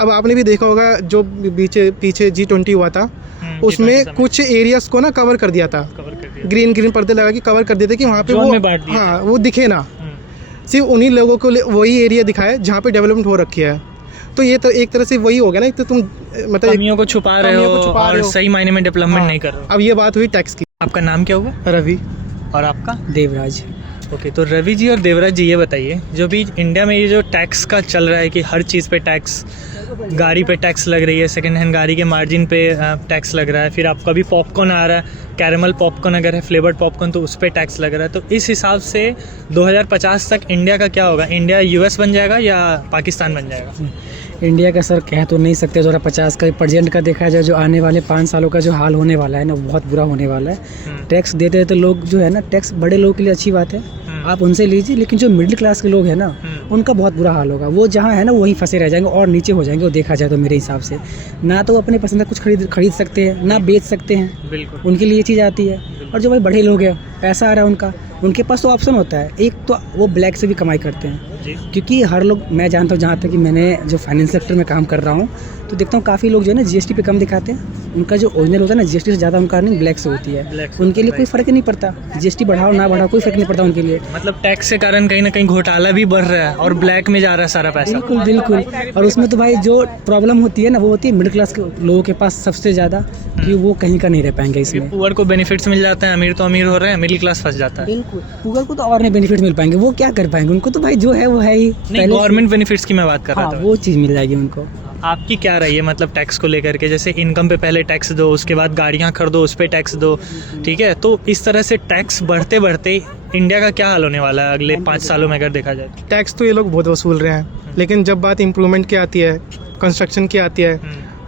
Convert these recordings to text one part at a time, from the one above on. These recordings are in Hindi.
अब आपने भी देखा होगा जो पीछे G20 हुआ था, उसमें कुछ एरियाज को ना कवर कर दिया था, ग्रीन पर्दे लगा के कवर कर दिए थे कि वहाँ पे वो हाँ वो दिखे ना, सिर्फ उन्हीं लोगों को वही एरिया दिखाया जहाँ पे डेवलपमेंट हो रखी है। तो ये तो एक तरह से वही हो गया ना, तो तुम मतलब कमियों को छुपा रहे हो और सही मायने में डेवलपमेंट नहीं कर रहे हो। अब ये बात हुई टैक्स की। आपका नाम क्या होगा? रवि। और आपका? देवराज। ओके, तो रवि जी और देवराज जी ये बताइए, जो भी इंडिया में ये जो टैक्स का चल रहा है कि हर चीज़ पे टैक्स, गाड़ी पे टैक्स लग रही है, सेकंड हैंड गाड़ी के मार्जिन पे टैक्स लग रहा है, फिर आपका भी पॉपकॉर्न आ रहा है, कैरेमल पॉपकॉर्न अगर है फ्लेवर्ड पॉपकॉर्न तो उस पर टैक्स लग रहा है। तो इस हिसाब से 2050 तक इंडिया का क्या होगा? इंडिया यूएस बन जाएगा या पाकिस्तान बन जाएगा? इंडिया का सर कह तो नहीं सकते, 2050 का प्रेजेंट का देखा जाए, जो आने वाले 5 सालों का जो हाल होने वाला है ना, बहुत बुरा होने वाला है। टैक्स देते हैं तो लोग जो है ना, टैक्स बड़े लोगों के लिए अच्छी बात है, आप उनसे लीजिए, लेकिन जो मिडिल क्लास के लोग हैं ना, उनका बहुत बुरा हाल होगा। वो जहाँ है ना वहीं फंसे रह जाएंगे और नीचे हो जाएंगे। वो देखा जाए तो मेरे हिसाब से ना तो वो अपने पसंद का कुछ खरीद सकते हैं, ना बेच सकते हैं, बिल्कुल उनके लिए ये चीज़ आती है। और जो भाई बड़े लोग हैं, पैसा आ रहा है उनका, उनके पास तो ऑप्शन होता है, एक तो वो ब्लैक से भी कमाई करते हैं, क्योंकि हर लोग, मैं जानता हूँ जहाँ तक कि मैंने जो फाइनेंस सेक्टर में काम कर रहा हूँ, तो देखता हूँ काफ़ी लोग जो है ना जीएसटी पे कम दिखाते हैं। उनका जो ओरिजिनल होता है ना, जीएसटी से ज़्यादा उनका अर्निंग ब्लैक से होती है। उनके लिए कोई फ़र्क ही नहीं पड़ता, जीएसटी बढ़ाओ ना बढ़ाओ कोई फ़र्क नहीं पड़ता उनके लिए। मतलब टैक्स के कारण कहीं ना कहीं घोटाला भी बढ़ रहा है और ब्लैक में जा रहा है सारा पैसा। बिल्कुल बिल्कुल। और उसमें तो भाई जो प्रॉब्लम होती है ना, वो होती है मिडिल क्लास के लोगों के पास सबसे ज़्यादा, कि वो कहीं का नहीं रह पाएंगे इसमें। पुअर को बेनिफिट्स मिल जाते हैं, अमीर तो अमीर हो रहे हैं, मिडिल क्लास फंस जाता है। बिल्कुल, पुअर को तो और नहीं बेनिफिट मिल पाएंगे, वो क्या कर पाएंगे? उनको तो भाई जो है वो है ही। गवर्नमेंट बेनिफिट्स की मैं बात कर रहा था। वो चीज़ मिल जाएगी उनको। आपकी क्या रही है मतलब टैक्स को लेकर के? जैसे इनकम पे पहले टैक्स दो, उसके बाद गाड़ियाँ खरीदो उस पर टैक्स दो, ठीक है? तो इस तरह से टैक्स बढ़ते बढ़ते इंडिया का क्या हाल होने वाला है अगले 5 सालों में अगर देखा जाए? टैक्स तो ये लोग बहुत वसूल रहे हैं, लेकिन जब बात इम्प्रूवमेंट की आती है, कंस्ट्रक्शन की आती है,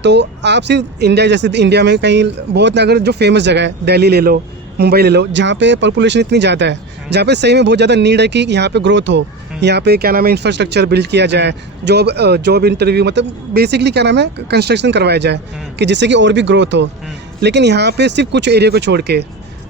तो आप सिर्फ इंडिया जैसे इंडिया में कहीं बहुत, अगर जो फेमस जगह है, दिल्ली ले लो, मुंबई ले लो, जहाँ पे पॉपुलेशन इतनी ज़्यादा है, जहाँ पे सही में बहुत ज़्यादा नीड है कि यहाँ पे ग्रोथ हो, यहाँ पे क्या नाम है इंफ्रास्ट्रक्चर बिल्ड किया जाए, जॉब इंटरव्यू, मतलब बेसिकली क्या नाम है कंस्ट्रक्शन करवाया जाए कि जिससे कि और भी ग्रोथ हो। लेकिन यहाँ पे सिर्फ कुछ एरिया को छोड़ के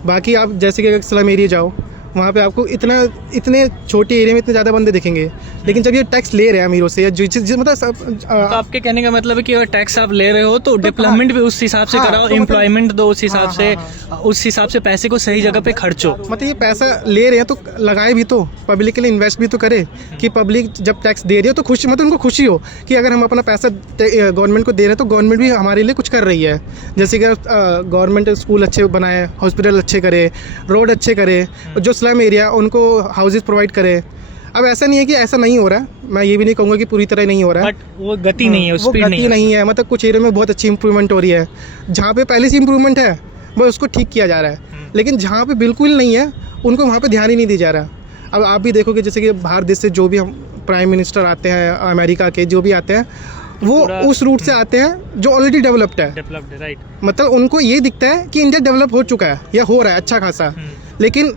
बाकी, आप जैसे कि अगर स्लम एरिया जाओ, वहाँ पे आपको इतने छोटे एरिया में इतने ज़्यादा बंदे दिखेंगे। लेकिन जब ये टैक्स ले रहे हैं अमीरों से, या मतलब तो आपके कहने का मतलब है कि अगर टैक्स आप ले रहे हो तो डेवलपमेंट भी उस हिसाब से कराओ, एम्प्लॉयमेंट दो उस हिसाब से, उस हिसाब से पैसे को सही जगह पे खर्चो। मतलब ये पैसा ले रहे हैं तो लगाए भी, तो पब्लिक के लिए इन्वेस्ट भी तो करे, कि पब्लिक जब टैक्स दे रही है तो खुशी, मतलब उनको खुशी हो कि अगर हम अपना पैसा गवर्नमेंट को दे रहे हैं तो गवर्नमेंट भी हमारे लिए कुछ कर रही है। जैसे कि गवर्नमेंट स्कूल अच्छे बनाए, हॉस्पिटल अच्छे करे, रोड अच्छे करे, जो स्लम एरिया उनको हाउसेज प्रोवाइड करे। अब ऐसा नहीं है कि ऐसा नहीं हो रहा है, मैं ये भी नहीं कहूँगा कि पूरी तरह नहीं हो रहा है, बट वो गति नहीं है, वो गति नहीं है। मतलब कुछ एरिया में बहुत अच्छी इंप्रूवमेंट हो रही है, जहाँ पे पहले से इंप्रूवमेंट है वो उसको ठीक किया जा रहा है, लेकिन जहाँ पे बिल्कुल नहीं है उनको वहाँ पे ध्यान ही नहीं दिया जा रहा। अब आप भी देखोगे जैसे कि बाहर देश से जो भी हम प्राइम मिनिस्टर आते हैं, अमेरिका के जो भी आते हैं, वो उस रूट से आते हैं जो ऑलरेडी डेवलप्ड है, राइट। मतलब उनको ये दिखता है कि इंडिया डेवलप हो चुका है या हो रहा है अच्छा खासा, लेकिन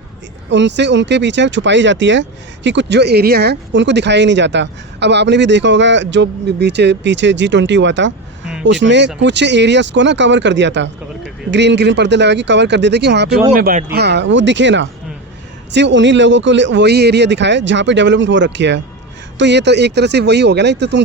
उनके पीछे छुपाई जाती है कि कुछ जो एरिया है उनको दिखाया ही नहीं जाता। अब आपने भी देखा होगा जो पीछे G20 हुआ था, उसमें कुछ एरियाज को ना कवर कर दिया था, ग्रीन पर्दे लगा के कवर कर दिए थे कि वहाँ पे वो हाँ वो दिखे ना, सिर्फ उन्हीं लोगों को वही एरिया दिखाए जहाँ पे डेवलपमेंट हो रखी है। तो ये तो एक तरह से वही हो गया ना, तो तुम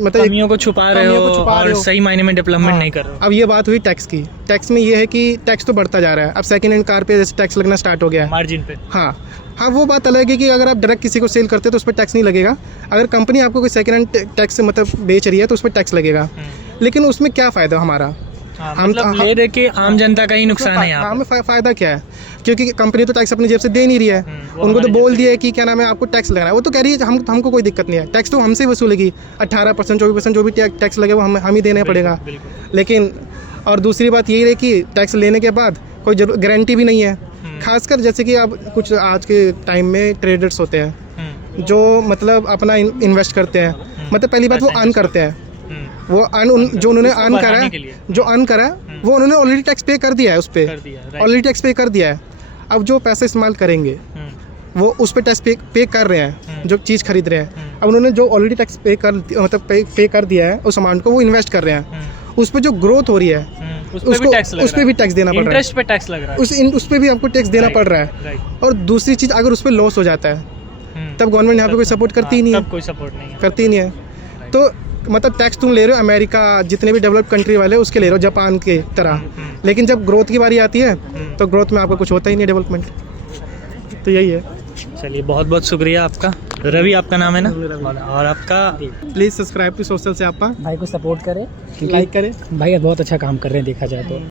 मतलब कमियों को छुपा रहे हो और सही मायने में डेवलपमेंट नहीं कर रहे हो। अब ये बात हुई टैक्स की। टैक्स में ये है कि टैक्स तो बढ़ता जा रहा है। अब सेकंड हैंड कार पे जैसे टैक्स लगना स्टार्ट हो गया है, मार्जिन पे। हाँ वो बात अलग है कि अगर आप डायरेक्ट किसी को सेल करते हैं तो उस पर टैक्स नहीं लगेगा। अगर कंपनी आपको कोई सेकंड हैंड टैक्स मतलब बेच रही है तो उस पर टैक्स लगेगा। लेकिन उसमें क्या फ़ायदा हमारा? मतलब ले दे के आम जनता का ही नुकसान है यहाँ। हमें फ़ायदा क्या है? क्योंकि कंपनी तो टैक्स अपनी जेब से दे नहीं रही है। उनको तो बोल दिया है कि क्या नाम है आपको टैक्स लगना है, वो तो कह रही है हमको कोई दिक्कत नहीं है, टैक्स तो हमसे वसूलेगी, 18% 24% जो भी टैक्स लगे वो हम ही देना पड़ेगा। लेकिन और दूसरी बात यही है कि टैक्स लेने के बाद कोई गारंटी भी नहीं है, खासकर जैसे कि अब कुछ आज के टाइम में ट्रेडर्स होते हैं जो मतलब अपना इन्वेस्ट करते हैं, मतलब पहली बात वो अर्न करते हैं, वो जो उन्होंने अर्न करा है वो उन्होंने ऑलरेडी टैक्स पे कर दिया है, उस पर ऑलरेडी टैक्स पे कर दिया है। अब जो पैसा इस्तेमाल करेंगे वो उस पर टैक्स पे कर रहे हैं, जो चीज़ खरीद रहे हैं। अब उन्होंने जो ऑलरेडी टैक्स पे कर दिया है उस अमाउंट को वो इन्वेस्ट कर रहे हैं, उस पर जो ग्रोथ हो रही है उस पर भी टैक्स देना पड़ रहा है, इंटरेस्ट पे टैक्स लग रहा है, उस पर भी आपको टैक्स देना पड़ रहा है। और दूसरी चीज़, अगर उस पर लॉस हो जाता है तब गवर्नमेंट यहाँ पे कोई सपोर्ट करती ही नहीं है, कोई सपोर्ट नहीं करती नहीं है। तो मतलब टैक्स तुम ले रहे हो अमेरिका जितने भी डेवलप्ड कंट्री वाले उसके ले रहे हो, जापान के तरह, लेकिन जब ग्रोथ की बारी आती है तो ग्रोथ में आपका कुछ होता ही नहीं डेवलपमेंट। तो यही है। चलिए बहुत बहुत शुक्रिया आपका। रवि आपका नाम है ना, और आपका प्लीज़ सब्सक्राइब टू सोशल से आपका भाई को सपोर्ट करें, लाइक करें। भाई बहुत अच्छा काम कर रहे हैं देखा जाए तो।